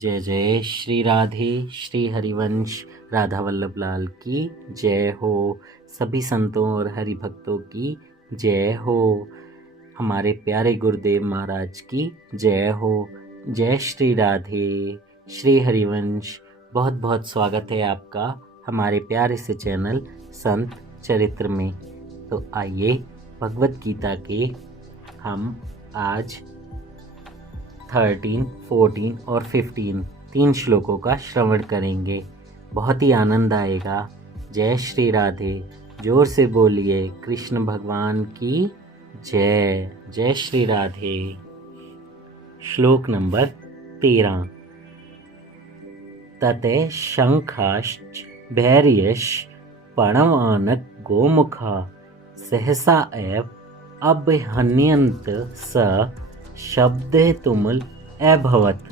जय जय श्री राधे श्री हरिवंश राधा वल्लभ लाल की जय हो। सभी संतों और हरि भक्तों की जय हो। हमारे प्यारे गुरुदेव महाराज की जय हो। जय श्री राधे श्री हरिवंश। बहुत बहुत स्वागत है आपका हमारे प्यारे से चैनल संत चरित्र में। तो आइए भगवत गीता के हम आज 13, 14 और 15 तीन श्लोकों का श्रवण करेंगे। बहुत ही आनंद आएगा। जय श्री राधे। जोर से बोलिए कृष्ण भगवान की जय। जय श्री राधे। श्लोक नंबर 13। तते शंखाश्च भैर्यश् पणवानक गोमुखा सहसा एव अभ्यन्यन्त स शब्दे तुमुल अभवत।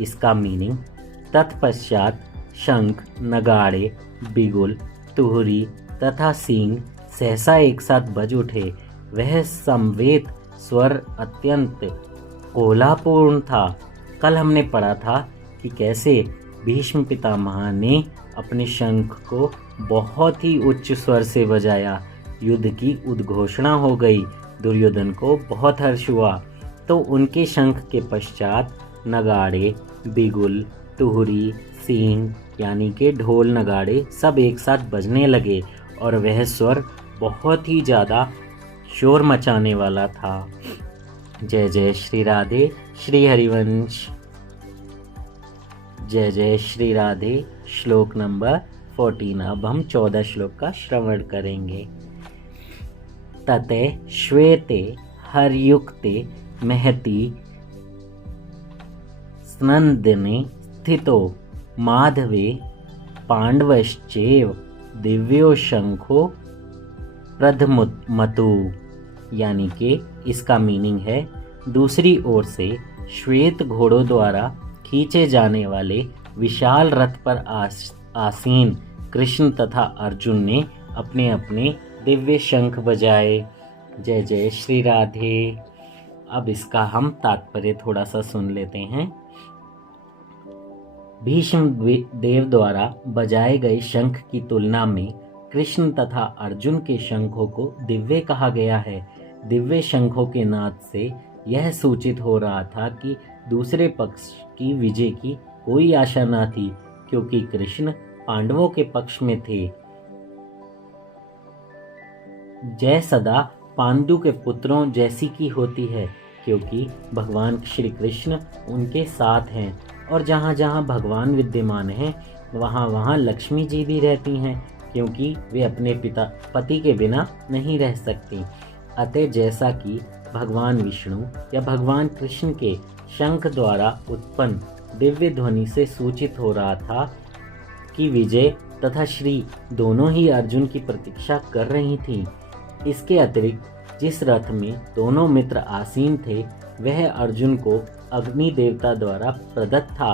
इसका मीनिंग तत्पश्चात शंख, नगाड़े, बिगुल, तुहरी तथा सींग सहसा एक साथ बज उठे। वह समवेत स्वर अत्यंत कोलापूर्ण था। कल हमने पढ़ा था कि कैसे भीष्म पितामह ने अपने शंख को बहुत ही उच्च स्वर से बजाया। युद्ध की उद्घोषणा हो गई। दुर्योधन को बहुत हर्ष हुआ। तो उनके शंख के पश्चात नगाड़े, बिगुल, तुहरी, सींग यानी कि ढोल नगाड़े सब एक साथ बजने लगे और वह स्वर बहुत ही ज़्यादा शोर मचाने वाला था। जय जय श्री राधे श्री हरिवंश। जय जय श्री राधे। श्लोक नंबर 14। अब हम 14 श्लोक का श्रवण करेंगे। तते श्वेते हरयुक्ते महति स्नंदने स्थितो माधवे पांडवश्चैव दिव्यो शंखो प्रधमतु। यानी कि इसका मीनिंग है दूसरी ओर से श्वेत घोड़ों द्वारा खींचे जाने वाले विशाल रथ पर आसीन कृष्ण तथा अर्जुन ने अपने अपने दिव्य शंख बजाए। जय जय श्री राधे। अब इसका हम तात्पर्य थोड़ा सा सुन लेते हैं। भीष्म देव द्वारा बजाए गए शंख की तुलना में कृष्ण तथा अर्जुन के शंखों को दिव्य कहा गया है। दिव्य शंखों के नाद से यह सूचित हो रहा था कि दूसरे पक्ष की विजय की कोई आशा न थी, क्योंकि कृष्ण पांडवों के पक्ष में थे। जय सदा पांडु के पुत्रों जैसी की होती है, क्योंकि भगवान श्री कृष्ण उनके साथ हैं और जहाँ जहाँ भगवान विद्यमान हैं वहाँ वहाँ लक्ष्मी जी भी रहती हैं, क्योंकि वे अपने पति के बिना नहीं रह सकती। अतः जैसा कि भगवान विष्णु या भगवान कृष्ण के शंख द्वारा उत्पन्न दिव्य ध्वनि से सूचित हो रहा था कि विजय तथा श्री दोनों ही अर्जुन की प्रतीक्षा कर रही थीं। इसके अतिरिक्त जिस रथ में दोनों मित्र आसीन थे वह अर्जुन को अग्नि देवता द्वारा प्रदत्त था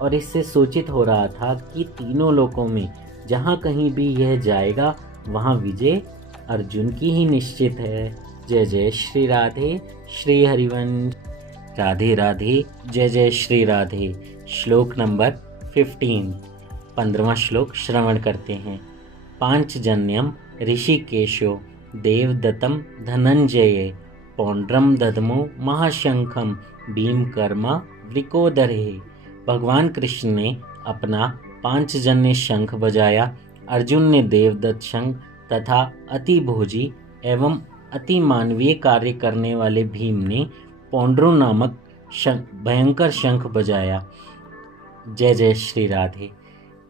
और इससे सूचित हो रहा था कि तीनों लोकों में जहाँ कहीं भी यह जाएगा वहाँ विजय अर्जुन की ही निश्चित है। जय जय श्री राधे श्री हरिवंश। राधे राधे। जय जय श्री राधे। श्लोक नंबर 15। 15वां श्लोक श्रवण करते हैं। पांचजन्यम ऋषिकेशो देवदत्तम धनंजये पौंड्रम दधमो महाशंखम भीमकर्मा वृकोदरे। भगवान कृष्ण ने अपना पांचजन्य शंख बजाया। अर्जुन ने देवदत्त शंख तथा अति भोजी एवं अति मानवीय कार्य करने वाले भीम ने पौंड्रो नामक भयंकर शंख बजाया। जय जय श्री राधे।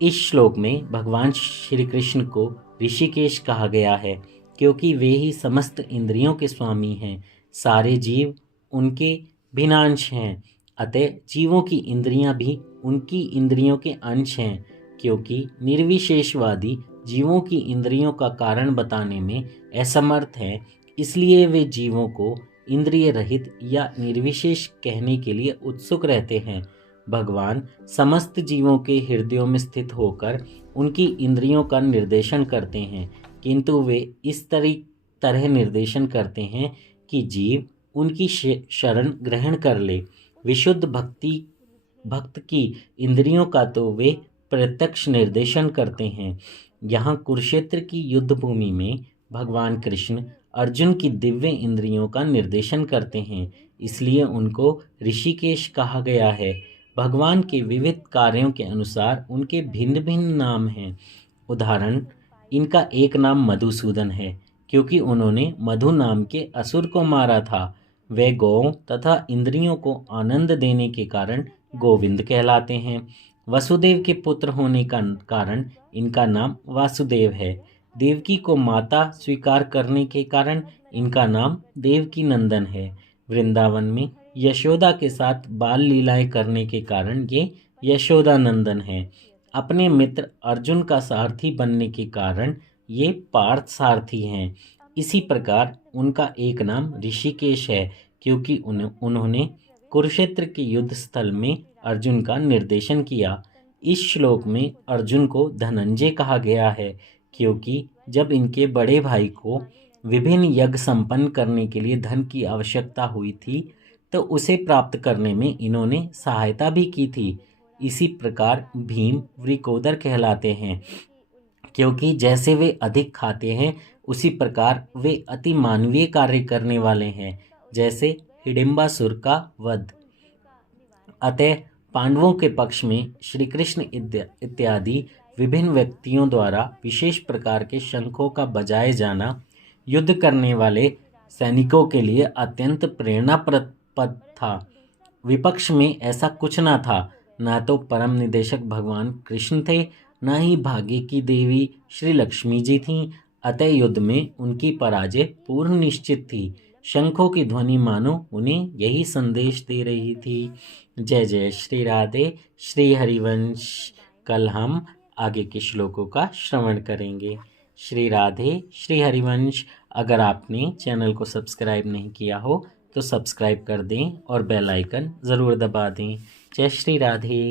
इस श्लोक में भगवान श्री कृष्ण को ऋषिकेश कहा गया है, क्योंकि वे ही समस्त इंद्रियों के स्वामी हैं। सारे जीव उनके भिन्नांश हैं, अतः जीवों की इंद्रियां भी उनकी इंद्रियों के अंश हैं। क्योंकि निर्विशेषवादी जीवों की इंद्रियों का कारण बताने में असमर्थ हैं, इसलिए वे जीवों को इंद्रिय रहित या निर्विशेष कहने के लिए उत्सुक रहते हैं। भगवान समस्त जीवों के हृदयों में स्थित होकर उनकी इंद्रियों का निर्देशन करते हैं, किंतु वे इस तरह निर्देशन करते हैं कि जीव उनकी शरण ग्रहण कर ले। विशुद्ध भक्ति भक्त की इंद्रियों का तो वे प्रत्यक्ष निर्देशन करते हैं। यहाँ कुरुक्षेत्र की युद्ध भूमि में भगवान कृष्ण अर्जुन की दिव्य इंद्रियों का निर्देशन करते हैं, इसलिए उनको ऋषिकेश कहा गया है। भगवान के विविध कार्यों के अनुसार उनके भिन्न भिन्न नाम हैं। उदाहरण, इनका एक नाम मधुसूदन है क्योंकि उन्होंने मधु नाम के असुर को मारा था। वे गौओं तथा इंद्रियों को आनंद देने के कारण गोविंद कहलाते हैं। वसुदेव के पुत्र होने का कारण इनका नाम वासुदेव है। देवकी को माता स्वीकार करने के कारण इनका नाम देवकी नंदन है। वृंदावन में यशोदा के साथ बाल लीलाएं करने के कारण ये यशोदा नंदन है। अपने मित्र अर्जुन का सारथी बनने के कारण ये पार्थ सारथी हैं। इसी प्रकार उनका एक नाम ऋषिकेश है क्योंकि उन्होंने कुरुक्षेत्र के युद्ध स्थल में अर्जुन का निर्देशन किया। इस श्लोक में अर्जुन को धनंजय कहा गया है क्योंकि जब इनके बड़े भाई को विभिन्न यज्ञ संपन्न करने के लिए धन की आवश्यकता हुई थी तो उसे प्राप्त करने में इन्होंने सहायता भी की थी। इसी प्रकार भीम वृकोदर कहलाते हैं क्योंकि जैसे वे अधिक खाते हैं उसी प्रकार वे अति मानवीय कार्य करने वाले हैं, जैसे हिडिंबासुर का वध। अतः पांडवों के पक्ष में श्री कृष्ण इत्यादि विभिन्न व्यक्तियों द्वारा विशेष प्रकार के शंखों का बजाए जाना युद्ध करने वाले सैनिकों के लिए अत्यंत प्रेरणाप्रद था। विपक्ष में ऐसा कुछ न था, ना तो परम निदेशक भगवान कृष्ण थे, न ही भाग्य की देवी श्री लक्ष्मी जी थीं। अतः युद्ध में उनकी पराजय पूर्ण निश्चित थी। शंखों की ध्वनि मानो उन्हें यही संदेश दे रही थी। जय जय श्री राधे। श्री हरिवंश। कल हम आगे के श्लोकों का श्रवण करेंगे। श्री राधे श्री हरिवंश। अगर आपने चैनल को सब्सक्राइब नहीं किया हो तो सब्सक्राइब कर दें और बेल आइकन ज़रूर दबा दें। जय श्री राधे।